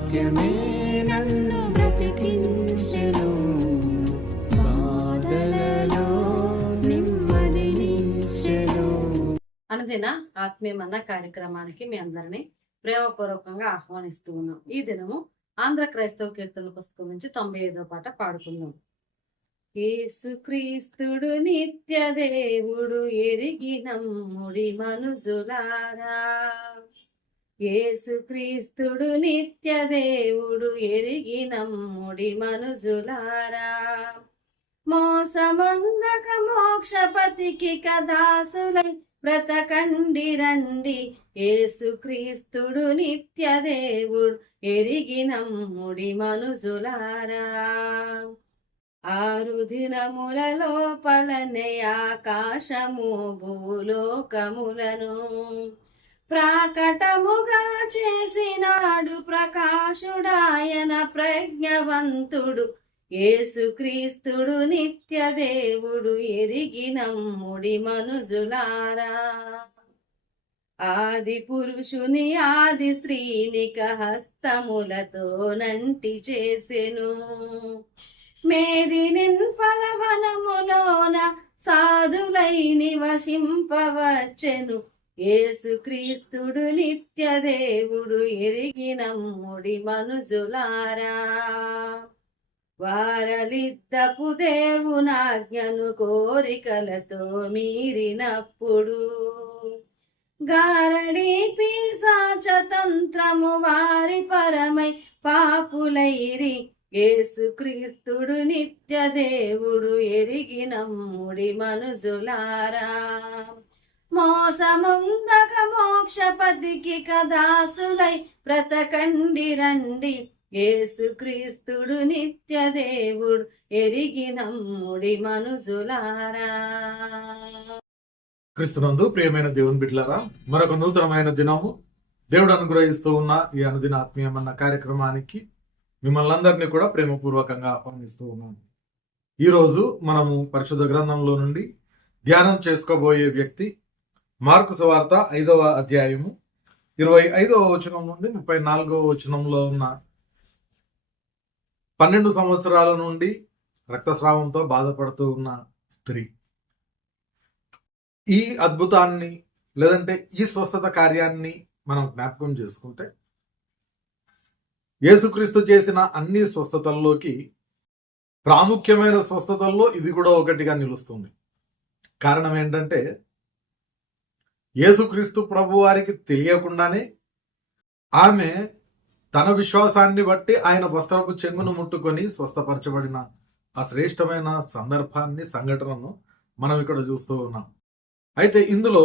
వాక్యమే నన్ను బ్రతికించెను బాధలలో నెమ్మదినిచ్చెను అనుదిన ఆత్మీయమన్న కార్యక్రమానికి మీ అందరినీ ప్రేమపూర్వకంగా ఆహ్వానిస్తూ ఉన్నాం. ఈ దినము ఆంధ్ర క్రైస్తవ కీర్తన పుస్తకం నుంచి తొంభై ఐదో పాట పాడుకుందాం. యేసుక్రీస్తుడు నిత్య దేవుడు ఎరిగిన ముడి మనుజులారా. ఏసుక్రీస్తుడు నిత్య దేవుడు ఎరిగిన ముడి మనుజులారా. మోసమందక మోక్షపతికి కదాసులై బ్రతకండి రండి ఏసుక్రీస్తుడు నిత్య దేవుడు ఎరిగిన ముడి మనుజులారా. ఆరు దినముల లోపలనే ఆకాశము భూలోకములను ప్రాకటముగా చేసినాడు ప్రకాశుడాయన ప్రజ్ఞవంతుడు. ఏసుక్రీస్తుడు నిత్య దేవుడు ఎరిగిన ముడి మనుజులారా. ఆది పురుషుని ఆది స్త్రీనిక హస్తములతో నంటి చేసెను. మేదినిన్ ఫలవనములోన సాధులై నివసింపవచ్చెను. ఏసుక్రీస్తుడు నిత్య దేవుడు ఎరిగిన ముడి మనుజులారా. వారలిద్దపు దేవునాజ్ఞను కోరికలతో మీరినప్పుడు గారడి పీసాచతంత్రము వారి పరమై పాపులైరి ఏసుక్రీస్తుడు నిత్య దేవుడు ఎరిగిన ముడి మనుజులారా. మోసముందక మోక్షపతికి కదాసులై బ్రతకండి రండి ఏసుక్రీస్తుడు నిత్య దేవుడు ఎరిగిన నమ్ముడి మనుజులారా క్రీస్తునందు ప్రియమైన దేవుని బిడ్డలారా మరొక నూతనమైన దినము. దేవుడు అనుగ్రహిస్తూ ఉన్న ఈ అనుదిన ఆత్మీయమన్న కార్యక్రమానికి మిమ్మల్ని అందరినీ కూడా ప్రేమపూర్వకంగా ఆహ్వానిస్తూ ఉన్నాను. ఈరోజు మనము పరిశుద్ధ గ్రంథంలో నుండి ధ్యానం చేసుకోబోయే వ్యక్తి మార్కు సువార్త ఐదవ అధ్యాయము ఇరవై ఐదవ వచనం నుండి ముప్పై నాలుగవ వచనంలో ఉన్న పన్నెండు సంవత్సరాల నుండి రక్తస్రావంతో బాధపడుతూ ఉన్న స్త్రీ. ఈ అద్భుతాన్ని లేదంటే ఈ స్వస్థత కార్యాన్ని మనం జ్ఞాపకం చేసుకుంటే యేసుక్రీస్తు చేసిన అన్ని స్వస్థతల్లోకి ప్రాముఖ్యమైన స్వస్థతల్లో ఇది కూడా ఒకటిగా నిలుస్తుంది. కారణం ఏంటంటే యేసుక్రీస్తు ప్రభు వారికి తెలియకుండానే ఆమె తన విశ్వాసాన్ని బట్టి ఆయన వస్త్రపు చెంగును ముట్టుకొని స్వస్థపరచబడిన ఆ శ్రేష్టమైన సందర్భాన్ని సంఘటనను మనం ఇక్కడ చూస్తూ ఉన్నాం. అయితే ఇందులో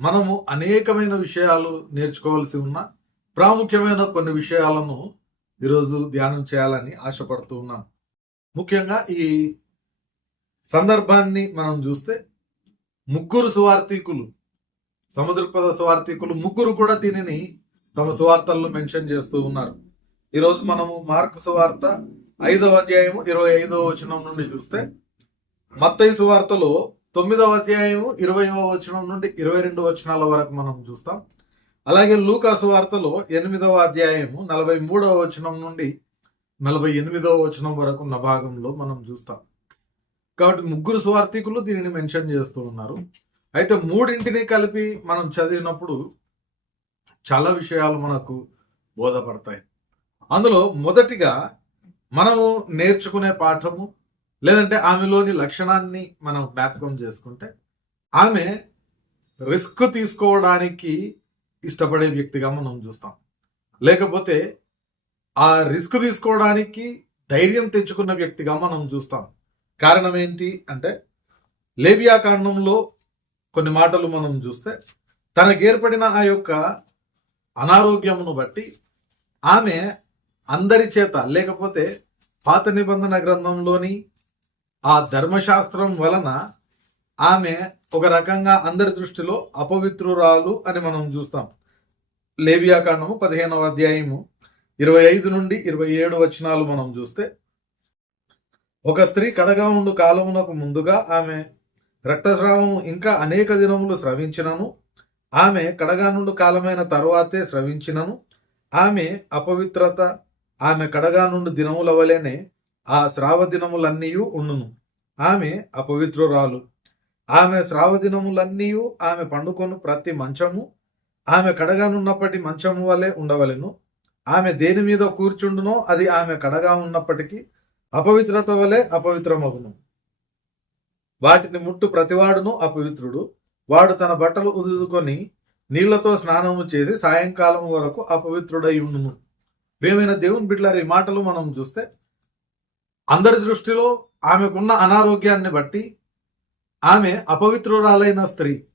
మనము అనేకమైన విషయాలు నేర్చుకోవాల్సి ఉన్న ప్రాముఖ్యమైన కొన్ని విషయాలను ఈరోజు ధ్యానం చేయాలని ఆశపడుతూ ఉన్నాం. ముఖ్యంగా ఈ సందర్భాన్ని మనం చూస్తే ముగ్గురు సువార్థికులు సముద్రపద స్వార్థికులు ముగ్గురు కూడా దీనిని తమ సువార్తల్లో మెన్షన్ చేస్తూ ఉన్నారు. ఈరోజు మనము మార్కు సువార్త ఐదవ అధ్యాయము ఇరవై ఐదవ వచనం నుండి చూస్తే మత్తయ్య సువార్తలో తొమ్మిదవ అధ్యాయము ఇరవైవ వచనం నుండి ఇరవై రెండు వచనాల వరకు మనం చూస్తాం. అలాగే లూకాసు వార్తలో ఎనిమిదవ అధ్యాయము నలభై మూడవ వచనం నుండి నలభై ఎనిమిదవ వచనం వరకు ఉన్న భాగంలో మనం చూస్తాం. కాబట్టి ముగ్గురు స్వార్థికులు దీనిని మెన్షన్ చేస్తూ ఉన్నారు. అయితే మూడింటిని కలిపి మనం చదివినప్పుడు చాలా విషయాలు మనకు బోధపడతాయి. అందులో మొదటిగా మనము నేర్చుకునే పాఠము లేదంటే ఆమెలోని లక్షణాన్ని మనం జ్ఞాపకం చేసుకుంటే ఆమె రిస్క్ తీసుకోవడానికి ఇష్టపడే వ్యక్తిగా మనం చూస్తాం. లేకపోతే ఆ రిస్క్ తీసుకోవడానికి ధైర్యం తెచ్చుకున్న వ్యక్తిగా మనం చూస్తాం. కారణం ఏంటి అంటే లేబియా కాండంలో కొన్ని మాటలు మనం చూస్తే తనకు ఏర్పడిన ఆ యొక్క అనారోగ్యమును బట్టి ఆమె అందరి చేత లేకపోతే పాత నిబంధన గ్రంథంలోని ఆ ధర్మశాస్త్రం వలన ఆమె ఒక రకంగా అందరి దృష్టిలో అపవిత్రురాలు అని మనం చూస్తాం. లేవియాకాండము పదిహేనవ అధ్యాయము ఇరవై ఐదు నుండి ఇరవై ఏడు వచనాలు మనం చూస్తే ఒక స్త్రీ కడగా ఉండు కాలమునకు ముందుగా ఆమె రక్తస్రావం ఇంకా అనేక దినములు స్రవించినను. ఆమె కడగానుండు కాలమైన తరువాతే స్రవించినను. ఆమె అపవిత్రత ఆమె కడగానుండు దినముల వలెనే ఆ స్రావ దినములన్నీ ఉండును. ఆమె అపవిత్రురాలు. ఆమె స్రావ దినములన్నీ ఆమె పండుకొను ప్రతి మంచము. ఆమె కడగానున్నప్పటి మంచము వలె ఉండవలెను. ఆమె దేని మీద కూర్చుండునో అది ఆమె కడగా ఉన్నప్పటికీ అపవిత్రత వలె అపవిత్రమగును. వాటిని ముట్టు ప్రతివాడును అపవిత్రుడు వాడు తన బట్టలు ఉదుకొని నీళ్ళతో స్నానము చేసి సాయంకాలం వరకు అపవిత్రుడై ఉండును. ప్రియమైన దేవుని బిడ్డలారి మాటలు మనం చూస్తే అందరి దృష్టిలో ఆమెకున్న అనారోగ్యాన్ని బట్టి ఆమె అపవిత్రురాలైన స్త్రీ.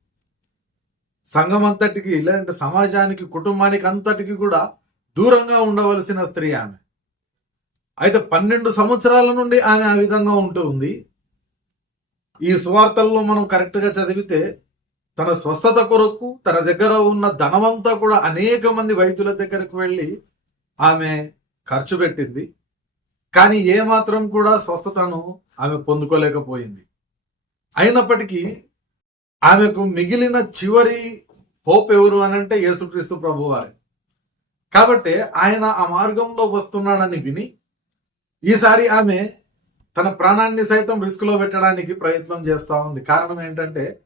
సంఘం అంతటికి లేదంటే సమాజానికి కుటుంబానికి అంతటికి కూడా దూరంగా ఉండవలసిన స్త్రీ ఆమె. అయితే పన్నెండు సంవత్సరాల నుండి ఆమె ఆ విధంగా ఉంటూ ఉంది. ఈ సువార్తల్లో మనం కరెక్ట్గా చదివితే తన స్వస్థత కొరకు తన దగ్గర ఉన్న ధనమంతా కూడా అనేక మంది వైద్యుల దగ్గరకు వెళ్ళి ఆమె ఖర్చు పెట్టింది. కానీ ఏమాత్రం కూడా స్వస్థతను ఆమె పొందుకోలేకపోయింది. అయినప్పటికీ ఆమెకు మిగిలిన చివరి హోప్ ఎవరు అని అంటే యేసుక్రీస్తు ప్రభువారి కాబట్టి ఆయన ఆ మార్గంలో వస్తున్నాడని విని ఈసారి ఆమె తన ప్రాణాన్ని సైతం రిస్క్లో పెట్టడానికి ప్రయత్నం చేస్తా ఉంది. కారణం ఏంటంటే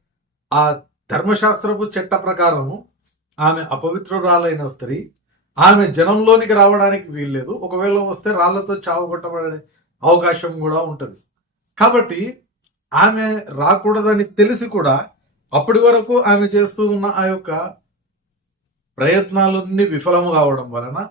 ఆ ధర్మశాస్త్రపు చట్ట ప్రకారము ఆమె అపవిత్రురాలైన స్త్రీ ఆమె జనంలోనికి రావడానికి వీల్లేదు. ఒకవేళ వస్తే రాళ్ళతో చావు కొట్టబడే అవకాశం కూడా ఉంటుంది. కాబట్టి ఆమె రాకూడదని తెలిసి కూడా అప్పటి వరకు ఆమె చేస్తూ ఉన్న ఆ యొక్క ప్రయత్నాలన్నీ విఫలము కావడం వలన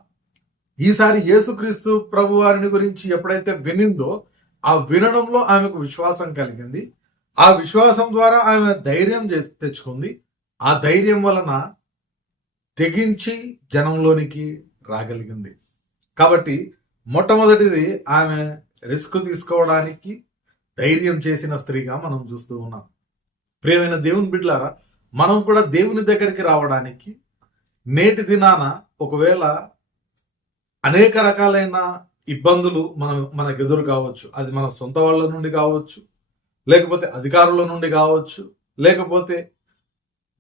ఈసారి యేసుక్రీస్తు ప్రభు వారిని గురించి ఎప్పుడైతే వినిందో ఆ వినడంలో ఆమెకు విశ్వాసం కలిగింది. ఆ విశ్వాసం ద్వారా ఆమె ధైర్యం తెచ్చుకుంది. ఆ ధైర్యం వలన తెగించి జనంలోనికి రాగలిగింది. కాబట్టి మొట్టమొదటిది ఆమె రిస్క్ తీసుకోవడానికి ధైర్యం చేసిన స్త్రీగా మనం చూస్తూ ఉన్నాం. ప్రియమైన దేవుని బిడ్డలారా మనం కూడా దేవుని దగ్గరికి రావడానికి నేటి దినాన ఒకవేళ అనేక రకాలైన ఇబ్బందులు మనం మనకు ఎదురు కావచ్చు. అది మన సొంత వాళ్ళ నుండి కావచ్చు లేకపోతే అధికారుల నుండి కావచ్చు లేకపోతే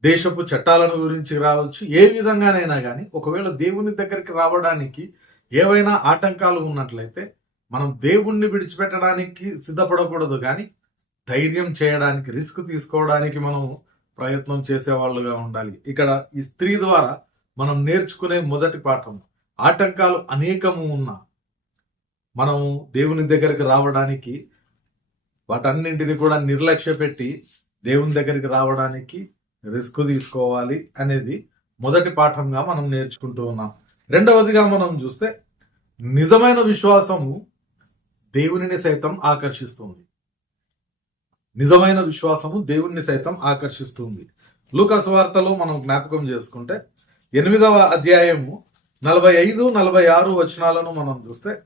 దేశపు చట్టాలను గురించి రావచ్చు. ఏ విధంగానైనా కానీ ఒకవేళ దేవుని దగ్గరికి రావడానికి ఏవైనా ఆటంకాలు ఉన్నట్లయితే మనం దేవుణ్ణి విడిచిపెట్టడానికి సిద్ధపడకూడదు కానీ ధైర్యం చేయడానికి రిస్క్ తీసుకోవడానికి మనం ప్రయత్నం చేసేవాళ్ళుగా ఉండాలి. ఇక్కడ ఈ స్త్రీ ద్వారా మనం నేర్చుకునే మొదటి పాఠం ఆటంకాలు అనేకము ఉన్నా మనం దేవుని దగ్గరికి రావడానికి వాటన్నింటిని కూడా నిర్లక్ష్య పెట్టి దేవుని దగ్గరికి రావడానికి రిస్క్ తీసుకోవాలి అనేది మొదటి పాఠంగా మనం నేర్చుకుంటూ ఉన్నాం. రెండవదిగా మనం చూస్తే నిజమైన విశ్వాసము దేవునిని సైతం ఆకర్షిస్తుంది. నిజమైన విశ్వాసము దేవుణ్ణి సైతం ఆకర్షిస్తుంది. లూకస్ వార్తలో మనం జ్ఞాపకం చేసుకుంటే ఎనిమిదవ అధ్యాయము నలభై ఐదు నలభై ఆరు వచనాలను మనం చూస్తే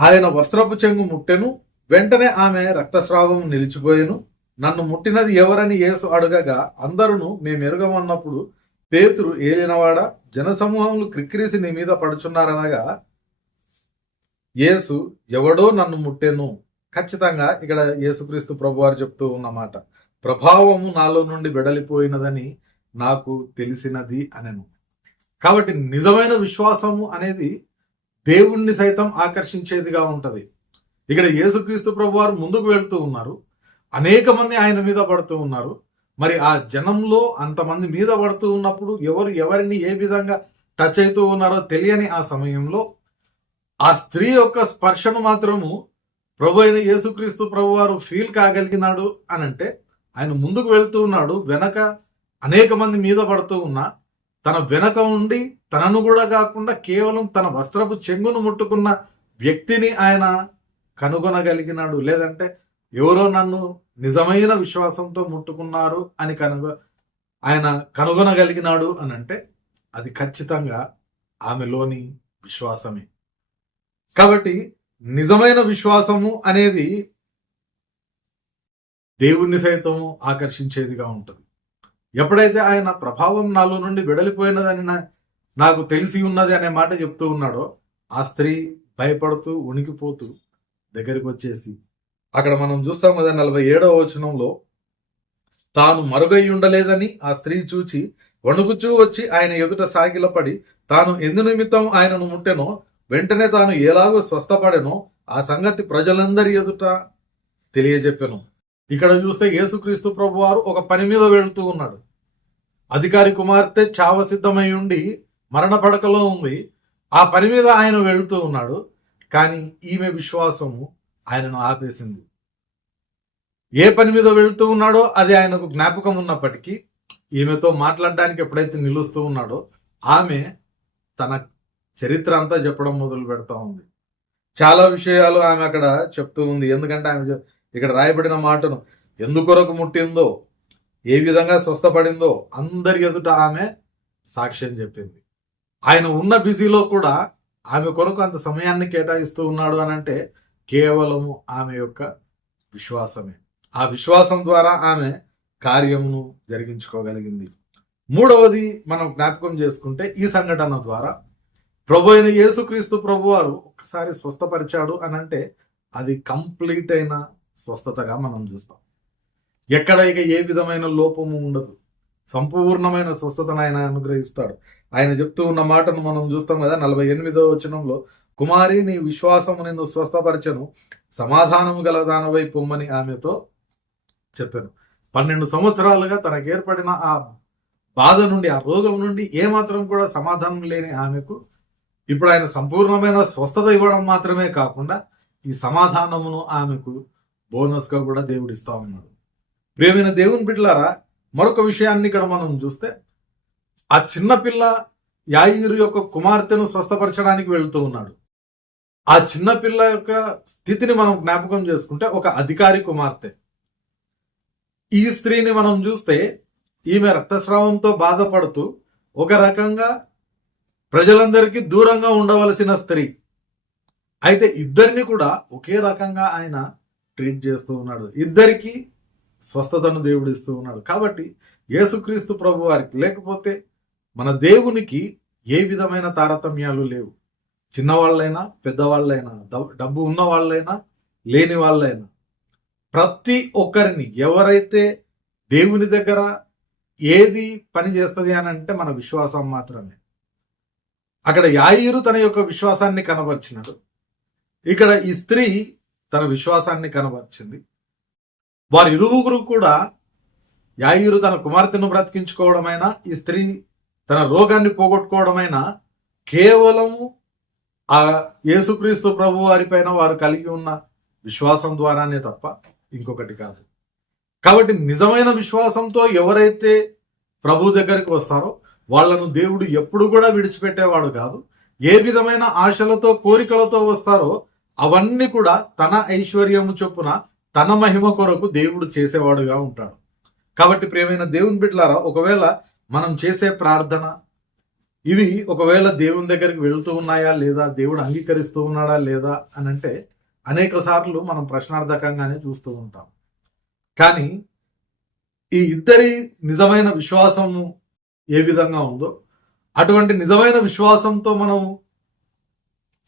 ఆయన వస్త్రపు చెంగు ముట్టెను వెంటనే ఆమె రక్తస్రావం నిలిచిపోయెను. నన్ను ముట్టినది ఎవరని యేసు అడగగా అందరును మేమెరుగమన్నప్పుడు పేతురు ఏలినవాడ జనసమూహములు క్రిక్కిరిసి నీ మీద పడుచున్నారనగా యేసు ఎవడో నన్ను ముట్టెను. ఖచ్చితంగా ఇక్కడ యేసుక్రీస్తు ప్రభువారు చెప్తూ ఉన్నమాట ప్రభావము నాలో నుండి వెడలిపోయినదని నాకు తెలిసినది అనెను. కాబట్టి నిజమైన విశ్వాసము అనేది దేవుణ్ణి సైతం ఆకర్షించేదిగా ఉంటది. ఇక్కడ యేసుక్రీస్తు ప్రభువారు ముందుకు వెళ్తూ ఉన్నారు. అనేక మంది ఆయన మీద పడుతూ ఉన్నారు. మరి ఆ జనంలో అంతమంది మీద పడుతూ ఉన్నప్పుడు ఎవరు ఎవరిని ఏ విధంగా టచ్ అవుతూ ఉన్నారో తెలియని ఆ సమయంలో ఆ స్త్రీ యొక్క స్పర్శను మాత్రము ప్రభు అయిన యేసుక్రీస్తు ప్రభు వారు ఫీల్ కాగలిగినాడు అని అంటే ఆయన ముందుకు వెళ్తూ ఉన్నాడు. వెనక అనేక మంది మీద పడుతూ ఉన్నా తన వెనక ఉండి తనను కూడా కాకుండా కేవలం తన వస్త్రపు చెంగును ముట్టుకున్న వ్యక్తిని ఆయన కనుగొనగలిగినాడు. లేదంటే ఎవరో నన్ను నిజమైన విశ్వాసంతో ముట్టుకున్నారు అని కనుగొ ఆయన కనుగొనగలిగినాడు అని అంటే అది ఖచ్చితంగా ఆమెలోని విశ్వాసమే. కాబట్టి నిజమైన విశ్వాసము అనేది దేవుణ్ణి సైతము ఆకర్షించేదిగా ఉంటుంది. ఎప్పుడైతే ఆయన ప్రభావం నాలో నుండి వెడలిపోయినదని నా- నాకు తెలిసి ఉన్నది అనే మాట చెప్తూ ఉన్నాడో ఆ స్త్రీ భయపడుతూ ఉనికిపోతూ దగ్గరికి వచ్చేసి అక్కడ మనం చూస్తాం కదా నలభై ఏడవ వచనంలో తాను మరుగై ఉండలేదని ఆ స్త్రీ చూచి వణుకుచూ వచ్చి ఆయన ఎదుట సాగిలపడి తాను ఎందు నిమిత్తం ఆయనను ముట్టెనో వెంటనే తాను ఎలాగో స్వస్థపడెనో ఆ సంగతి ప్రజలందరి ఎదుట తెలియజెప్పెను. ఇక్కడ చూస్తే యేసుక్రీస్తు ప్రభు వారు ఒక పని మీద వెళుతూ ఉన్నాడు. అధికారి కుమార్తె చావ సిద్ధమై ఉండి మరణ పడకలో ఉంది. ఆ పని మీద ఆయన వెళుతూ ఉన్నాడు. కానీ ఈమె విశ్వాసము ఆయనను ఆపేసింది. ఏ పని మీద వెళుతూ ఉన్నాడో అది ఆయనకు జ్ఞాపకం ఉన్నప్పటికీ ఈమెతో మాట్లాడడానికి ఎప్పుడైతే నిలుస్తూ ఉన్నాడో ఆమె తన చరిత్ర అంతా చెప్పడం మొదలు పెడతా ఉంది. చాలా విషయాలు ఆమె అక్కడ చెప్తూ ఉంది. ఎందుకంటే ఆమె ఇక్కడ రాయబడిన మాటను ఎందుకొరకు ముట్టిందో ఏ విధంగా స్వస్థపడిందో అందరి ఎదుట ఆమె సాక్ష్యం చెప్పింది. ఆయన ఉన్న బిజీలో కూడా ఆమె కొరకు అంత సమయాన్ని కేటాయిస్తూ ఉన్నాడు అని అంటే కేవలము ఆమె యొక్క విశ్వాసమే. ఆ విశ్వాసం ద్వారా ఆమె కార్యమును జరిగించుకోగలిగింది. మూడవది మనం జ్ఞాపకం చేసుకుంటే ఈ సంఘటన ద్వారా ప్రభు అయిన యేసుక్రీస్తు ప్రభు వారు ఒకసారి స్వస్థపరిచాడు అని అంటే అది కంప్లీట్ అయిన స్వస్థతగా మనం చూస్తాం. ఎక్కడ ఇక ఏ విధమైన లోపము ఉండదు. సంపూర్ణమైన స్వస్థతను ఆయన అనుగ్రహిస్తాడు. ఆయన చెప్తూ ఉన్న మాటను మనం చూస్తాం కదా నలభై ఎనిమిదో వచనంలో కుమారి నీ విశ్వాసము నిన్ను స్వస్థపరచను సమాధానము గల దానవై పొమ్మని ఆమెతో చెప్పాను. పన్నెండు సంవత్సరాలుగా తనకు ఏర్పడిన ఆ బాధ నుండి ఆ రోగం నుండి ఏమాత్రం కూడా సమాధానం లేని ఆమెకు ఇప్పుడు ఆయన సంపూర్ణమైన స్వస్థత ఇవ్వడం మాత్రమే కాకుండా ఈ సమాధానమును ఆమెకు బోనస్గా కూడా దేవుడు ఇస్తా ఉన్నాడు. ప్రియమైన దేవుని బిడ్డలారా మరొక విషయాన్ని ఇక్కడ మనం చూస్తే ఆ చిన్నపిల్ల యాయిరు యొక్క కుమార్తెను స్వస్థపరచడానికి వెళుతూ ఉన్నాడు. ఆ చిన్నపిల్ల యొక్క స్థితిని మనం జ్ఞాపకం చేసుకుంటే ఒక అధికారి కుమార్తె. ఈ స్త్రీని మనం చూస్తే ఈమె రక్తస్రావంతో బాధపడుతూ ఒక రకంగా ప్రజలందరికీ దూరంగా ఉండవలసిన స్త్రీ. అయితే ఇద్దరిని కూడా ఒకే రకంగా ఆయన ట్రీట్ చేస్తూ ఉన్నాడు. ఇద్దరికి స్వస్థతను దేవుడు ఇస్తూ ఉన్నాడు. కాబట్టి యేసుక్రీస్తు ప్రభు వారికి లేకపోతే మన దేవునికి ఏ విధమైన తారతమ్యాలు లేవు. చిన్నవాళ్ళైనా పెద్దవాళ్ళైనా డబ్బు ఉన్న వాళ్ళైనా లేని వాళ్ళైనా. ప్రతి ఒక్కరిని ఎవరైతే దేవుని దగ్గర ఏది పని చేస్తుంది అని అంటే మన విశ్వాసం మాత్రమే. అక్కడ యాయిరు తన యొక్క విశ్వాసాన్ని కనబరిచినాడు. ఇక్కడ ఈ స్త్రీ తన విశ్వాసాన్ని కనబరిచింది. వారి ఇరువుగురు కూడా యాయిరు తన కుమార్తెను బ్రతికించుకోవడమైనా ఈ స్త్రీ తన రోగాన్ని పోగొట్టుకోవడమైనా కేవలం ఆ యేసుక్రీస్తు ప్రభు వారిపైన వారు కలిగి ఉన్న విశ్వాసం ద్వారానే తప్ప ఇంకొకటి కాదు. కాబట్టి నిజమైన విశ్వాసంతో ఎవరైతే ప్రభు దగ్గరికి వస్తారో వాళ్ళను దేవుడు ఎప్పుడు కూడా విడిచిపెట్టేవాడు కాదు. ఏ విధమైన ఆశలతో కోరికలతో వస్తారో అవన్నీ కూడా తన ఐశ్వర్యము చొప్పున తన మహిమ కొరకు దేవుడు చేసేవాడుగా ఉంటాడు. కాబట్టి ప్రియమైన దేవుని బిడ్డలారా ఒకవేళ మనం చేసే ప్రార్థన? ఇవి ఒకవేళ దేవుని దగ్గరికి వెళుతూ ఉన్నాయా లేదా దేవుడు అంగీకరిస్తూ ఉన్నాడా లేదా అని అంటే అనేక సార్లు మనం ప్రశ్నార్థకంగానే చూస్తూ ఉంటాం. కానీ ఈ ఇద్దరి నిజమైన విశ్వాసము ఏ విధంగా ఉందో అటువంటి నిజమైన విశ్వాసంతో మనం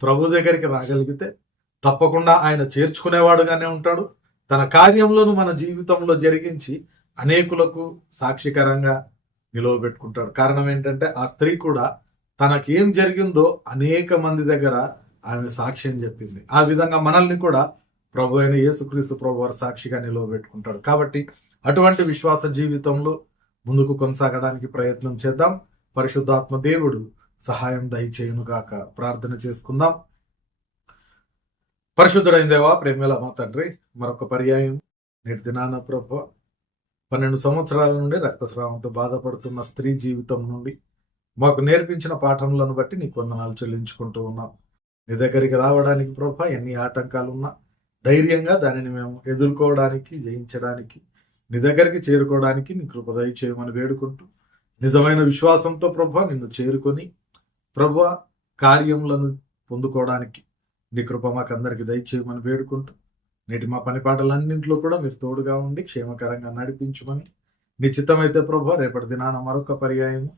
ప్రభు దగ్గరికి రాగలిగితే తప్పకుండా ఆయన చేర్చుకునేవాడుగానే ఉంటాడు. తన కార్యంలోను మన జీవితంలో జరిగించి అనేకులకు సాక్షికరంగా నిలవబెట్టుకుంటాడు కారణం ఏంటంటే ఆ స్త్రీ కూడా తనకేం జరిగిందో అనేక మంది దగ్గర ఆమె సాక్ష్యం చెప్పింది. ఆ విధంగా మనల్ని కూడా ప్రభు అయిన యేసుక్రీస్తు ప్రభు వారు సాక్షిగా నిలవబెట్టుకుంటాడు కాబట్టి అటువంటి విశ్వాస జీవితంలో ముందుకు కొనసాగడానికి ప్రయత్నం చేద్దాం. పరిశుద్ధాత్మ దేవుడు సహాయం దయచేయునుగాక ప్రార్థన చేసుకుందాం. పరిశుద్ధుడైన దేవా ప్రేమల మా తండ్రి మరొక పర్యాయం నేటి దినాన ప్రభు పన్నెండు సంవత్సరాల నుండి రక్తస్రావంతో బాధపడుతున్న స్త్రీ జీవితం నుండి మాకు నేర్పించిన పాఠములను బట్టి నీకు వందనాలు చెల్లించుకుంటూ ఉన్నాం. నీ దగ్గరికి రావడానికి ప్రభా ఎన్ని ఆటంకాలు ఉన్నా ధైర్యంగా దానిని మేము ఎదుర్కోవడానికి జయించడానికి నీ దగ్గరికి చేరుకోవడానికి నీ కృప దయచేయమని వేడుకుంటూ నిజమైన విశ్వాసంతో ప్రభా నిన్ను చేరుకొని ప్రభా కార్యములను పొందుకోవడానికి నీ కృప మాకందరికి దయచేయమని వేడుకుంటూ నేటి మా పని పాటలన్నింటిలో కూడా మీరు తోడుగా ఉండి క్షేమకరంగా నడిపించమని నిశ్చితమైతే ప్రభు ప్రభా రేపటి దినాన మరొక పర్యాయము.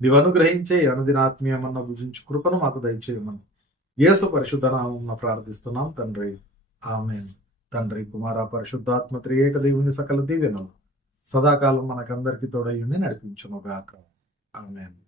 నీవు అనుగ్రహించే అనుదినాత్మీయమన్న భుజించు కృపను మాకు దయచేయమని యేసు పరిశుద్ధ నామం ప్రార్థిస్తున్నాం తండ్రి. ఆమె తండ్రి కుమార పరిశుద్ధాత్మ త్రియేక దేవుని సకల దీవెనలు సదాకాలం మనకందరికీ తోడయ్యుండి నడిపించునుగాక ఆమెను.